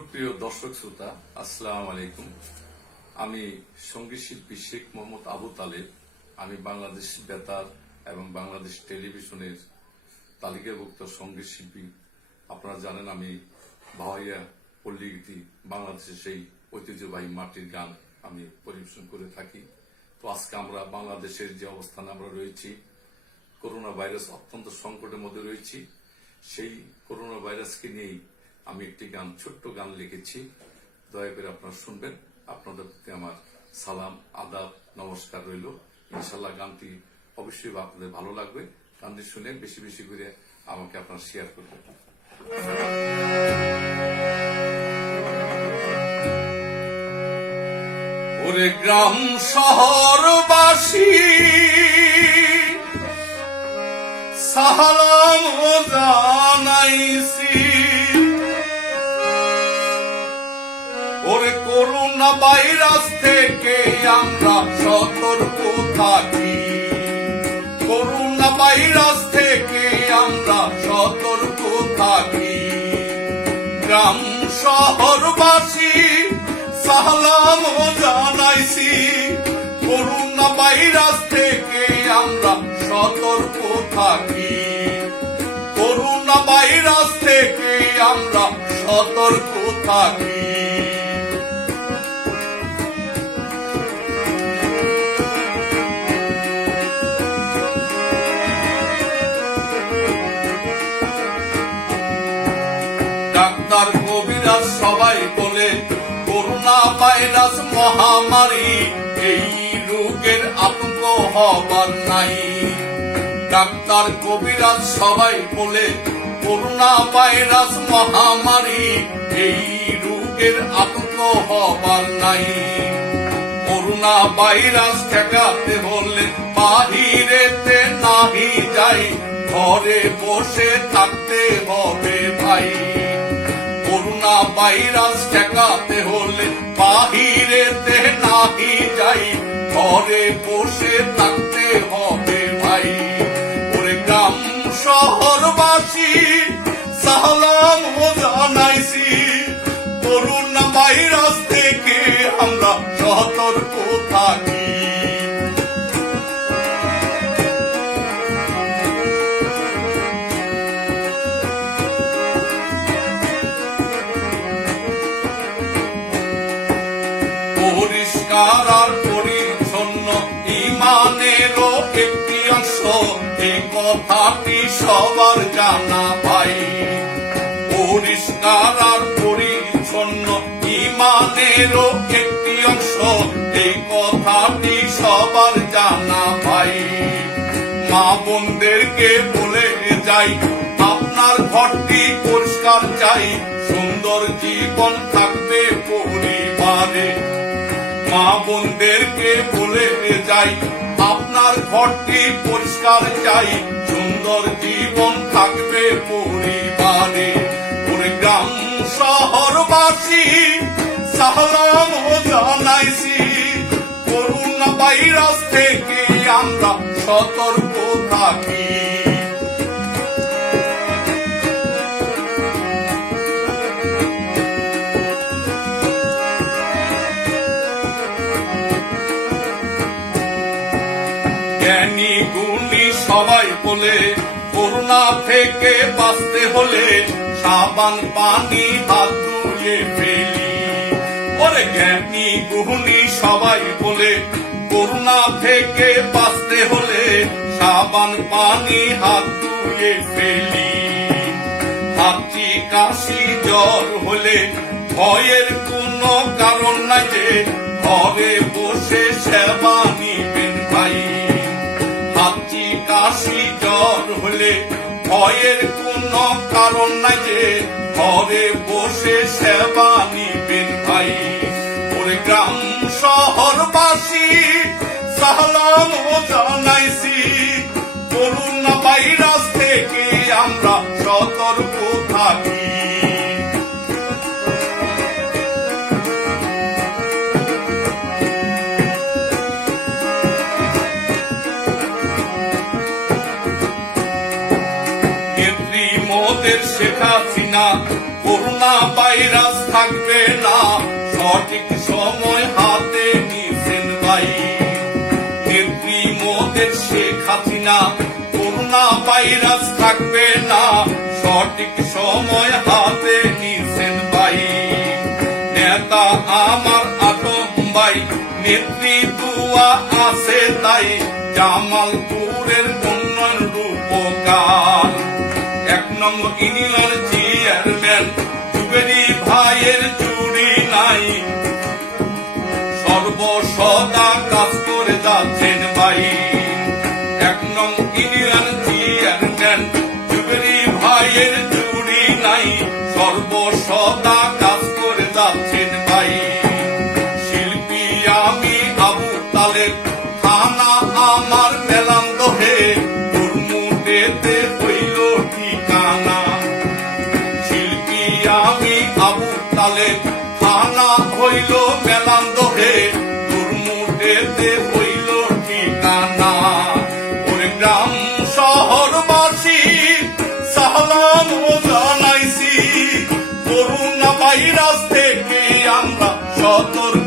সুপ্রিয় দর্শক শ্রোতা, আসসালামু আলাইকুম। আমি সঙ্গীত শিল্পী শেখ মোহাম্মদ আবু তালেব। আমি বাংলাদেশ বেতার এবং বাংলাদেশ টেলিভিশনের তালিকাভুক্ত সঙ্গীত শিল্পী। আপনারা জানেন আমি ভাওয়াইয়া পল্লীগীতি বাংলাদেশের সেই ঐতিহ্যবাহী মাটির গান আমি পরিবেশন করে থাকি। তো আজকে আমরা বাংলাদেশের যে অবস্থানে আমরা রয়েছি, করোনা ভাইরাস অত্যন্ত সংকটের মধ্যে রয়েছি। সেই করোনা ভাইরাসকে নিয়েই আমি একটি গান, ছোট্ট গান লিখেছি। দয়া করে আপনারা শুনবেন। আপনাদের প্রতি আমার সালাম, আদাব, নমস্কার রইল। ইনশাল্লাহ গানটি অবশ্যই আপনাদের ভালো লাগবে। গানটি শুনে বেশি বেশি করে আমাকে আপনারা শেয়ার করবেন। ওরে গ্রাম শহরবাসী, সালাম জানাইছি। ওরে করোনা ভাইরাস থেকে আমরা সতর্ক থাকি, করোনা ভাইরাস থেকে আমরা সতর্ক থাকি। গ্রাম শহরবাসী সালাম জানাইছি, করোনা ভাইরাস থেকে আমরা সতর্ক থাকি, করোনা ভাইরাস থেকে আমরা সতর্ক থাকি। ডাক্তার কবিরাজ সবাই বলে করোনা ভাইরাস মহামারী, এই রোগের আতঙ্ক হবার নাই। ডাক্তার কবিরাজ সবাই বলে করোনা ভাইরাস মহামারী, এই রোগের আতঙ্ক হবার নাই। করোনা ভাইরাস ঠেকাতে হলে বাহিরেতে নাহি যাই, ঘরে বসে থাকতে হবে ভাই। করোনা ভাইরাস ঠেকাতে হলে বাহিরেতে নাহি যাই, ঘরে বসে থাকতে হবে ভাই। ওরে গ্রাম শহরবাসী সালাম জানাইছি, করোনা ভাইরাস থেকে আমরা সতর্ক থাকি। পরিষ্কার আর পরিচ্ছন্ন ইমানেরও একটি অংশ, এই কথাটি সবার জানা ভাই। পরিষ্কার আর পরিচ্ছন্ন ইমানেরও একটি অংশ, এই কথাটি সবার জানা ভাই। মা বোনদেরকে বলে যাই, আপনার ঘরটি পরিষ্কার চাই, সুন্দর জীবন থাকবে পরিবারে। মা বোনদেরকে বলে যাই, আপনার ঘরটি পরিষ্কার চাই, সুন্দর জীবন থাকবে পরিবারে। ওরে গ্রাম শহরবাসী সালাম জানাইছি, করোনা ভাইরাস থেকে আমরা সতর্ক থাকি। জ্ঞানী গুণী সবাই বলে করোনা থেকে বাঁচতে হলে সাবান পানি হাত ধুয়ে ফেলি। ওরে জ্ঞানী গুণী সবাই বলে করোনা থেকে বাঁচতে হলে সাবান পানি হাত ধুয়ে ফেলি। হাঁচি কাশি জ্বর হলে ভয়ের কোনো কারণ নাই যে, ঘরে বসে সেবা নিবেন ভাই। হাঁচি কাশি জ্বর হলে ভয়ের কোনো কারণ নাই যে, ঘরে বসে সেবা নিবেন ভাই। ওরে গ্রাম শহরবাসী সালাম জানাইছি, করোনা ভাইরাস থেকে আমরা সতর্ক থাকি। মোদের শেখ হাসিনা, করোনা ভাইরাস থাকবে না, সঠিক সময় হাতে নিছেন ভাই। নেত্রী মোদের শেখ হাসিনা, করোনা ভাইরাস থাকবে না, সঠিক সময় হাতে নিছেন ভাই। নেতা আমার আদম ভাই, নেত্রী দুয়া আছে তাই, জামালপুরের উন্নয়ন রূপকার। 1 নং ইউনিয়ন চেয়ারম্যান জুবেরি ভাইয়ের চুরি নাই, সর্বসদা কাজ করে যাচ্ছেন ভাই। 1 নং ইউনিয়ন চেয়ারম্যান জুবেরি ভাইয়ের চুরি নাই, সর্বসদা কাজ করে যাচ্ছেন ভাই। শিল্পী আমি আবু তালেব, থানা আমার মেলান্দহে, হুরমুটেতে হইল ঠিকানা। শিল্পী আমি আবু তালেব, থানা হইল মেলান্দহে, হুরমুটেতে হইল ঠিকানা। ওই গ্রাম শহরবাসী সালাম জানাইছি, করোনা ভাইরাস থেকে আমরা সতর্ক